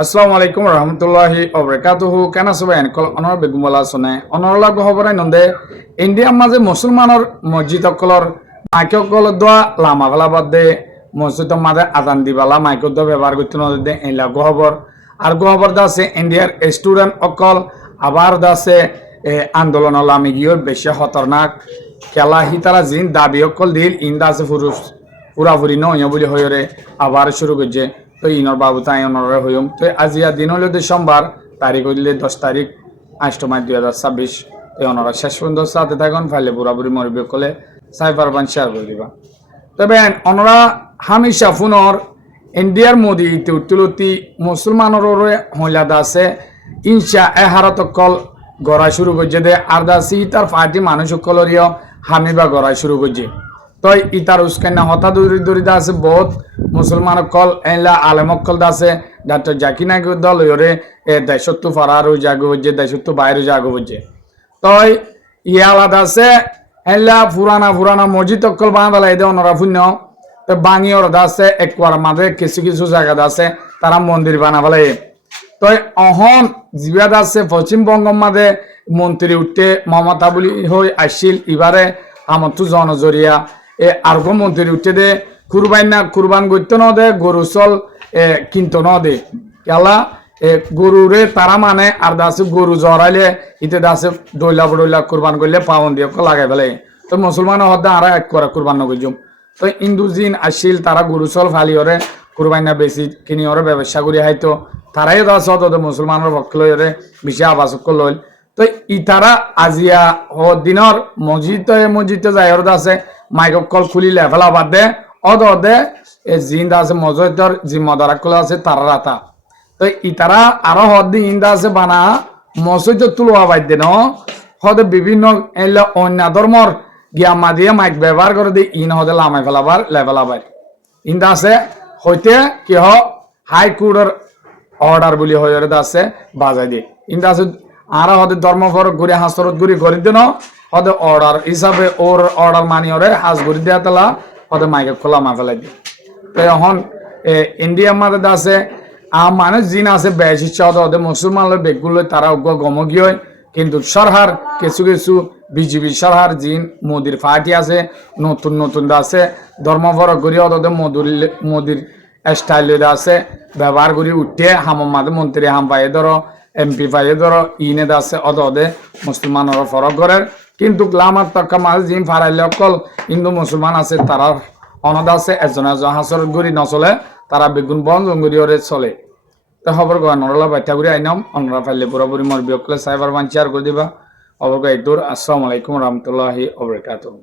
আসসালামু আলাইকুম রহমতুল্লাহি ওবরাকাতুহু কেন সবাই কল অনর বেগুমলা শুনে অনরলা গহবরাই নন্দে ইন্ডিয়ার মাঝে মুসলমানের মসজিদ অকলর মাইকল দোয়া লামা ফেলা বাদ দে মসজিদ মাঝে আদান দিবালা মাইক দোয়া ব্যবহার করতে নদে এইলা গহবর আর গহবর দা আছে ইন্ডিয়ার স্টুডেন্ট অকল আবার দা আছে আন্দোলন লামি গিয়ে বেশি খতরনাক খেলা হি তারা জিন দাবি অকল দিল ইন্দা আছে পুরাপুরি নয় বলে হয়ে আবার শুরু করছে তো ইনর বাবু তাই অনরে হইম তো আজিয়া দিন হইলে সোমবার তারিখ হইলে 10 তারিখ 8 মার্চ 2026 তো অনরা শেষ পর্যন্ত সাথে থাকুন ফাইলে বুড়াবুড়ি মরবে কলে সাইফার বান শেয়ার করে দিবা তবে অনরা হামেশা ফোনর ইন্ডিয়ার মোদি তুলতি মুসলমানের হইলাদা আছে ইনশা এহারত কল গড়াই শুরু করছে দে আর দাসি তার পার্টি মানুষ কলরিও হামিবা গড়াই শুরু করছে তো ইতার উস্কান্না হতা দরিদা আছে বহুত মুসলমান কল এলা আলেমকল দাসে ডাক্তার জাকির নায়ক দল হরে দেশত্ব ফরার জাগো হচ্ছে দেশত্ব বাইরে জাগো হচ্ছে তো ইয়ে আলাদা আছে এলা পুরানা মসজিদ অকল বাঁধা এদের অনরা শূন্য তো বাঙি ওর আছে একবার মাঝে কিছু জায়গা আছে তারা মন্দির বানা ফেলে তো অহন জিবাদ আছে পশ্চিমবঙ্গের মাঝে মন্ত্রী উঠতে মমতা বলি হয়ে আসছিল এবারে আমার তো জনজরিয়া আর্গ মন্ত্রী উঠতে দে কুরবান করতে ন দে গরু চল কিনতে ন দে কেলা গরুরে তারা মানে আর দাসে গরু জড়াইলে ইতে দাসে ডইলা কুরবান করলে পাওন দিয়ে লাগাই ফেলে তো মুসলমান হদ্দা আর এক করে কুরবান নগজুম তো ইন্দু জিন আসিল তারা গরু চল ফালি ওরে কুরবানা বেশি কিনি ওরে ব্যবসা করি হয়তো তারাই দাস হতো মুসলমানের পক্ষ লইরে বেশি আবাস লইল তো ইতারা আজিয়া দিনর মসজিদ যাই ওর দাসে মাইক কল খুলি লেভেলা বাদ দে অদে জিন্দা আছে মসজিদর জিম্মদার কল আছে তারা রাতা তো ইতারা আরো হদ ইন্দা আছে বানা মসজিদ তুলোয়া বাদ দে ন হদে বিভিন্ন অন্য ধর্মর গিয়ামা দিয়ে মাইক ব্যবহার করে দিয়ে ইন হদে লামাই ফেলাবার লেভেলাবার ইন্দা আছে হইতে কি হাইকোর্টের অর্ডার বলি হয়ে আছে বাজাই দিয়ে ইন্দা আছে আর হদে ধর্ম ফরক ঘুরে হাসরত ঘুরি করে দিন হদে অর্ডার হিসাবে ওর অর্ডার মানি ওরে হাজ ঘুরি দেওয়া তেলা হদে মাইকে খোলা মা ফেলাই দিয়ে তো এখন ইন্ডিয়ার মাঝে আছে মানুষ জিন আছে বেশ ইচ্ছা হতে মুসলমানের বেগগুলো তারা গমগীয় কিন্তু সরকার কিছু বিজেপি সরকার জিন মোদির পার্টি আছে নতুন আছে ধর্ম ফরক ঘুরি হতে মোদির স্টাইল আছে ব্যবহার করি উঠে হাম মাঝে মন্ত্রী হাম পাই ধরো এমপি পাইয়ে ধরো ইনে আছে অদে মুসলমানের ফরক করে কিন্তু লামার তক্কা মাঝে জিম ফারাইলে অকল হিন্দু মুসলমান আছে তারা অনদ আছে এজন হাসর গুড়ি নচলে তারা বেগুন বন জঙ্গুরি ওরে চলে তো খবর গা নরলা বাচ্চা ঘুরি আইনাম অনরা ফাইলে পুরোপুরি মর বিয়কলে সাইবার বান শেয়ার করে দিবা খবর গা একদূর আসসালামু আলাইকুম রহমতুল্লাহি ওবরাকাতুহু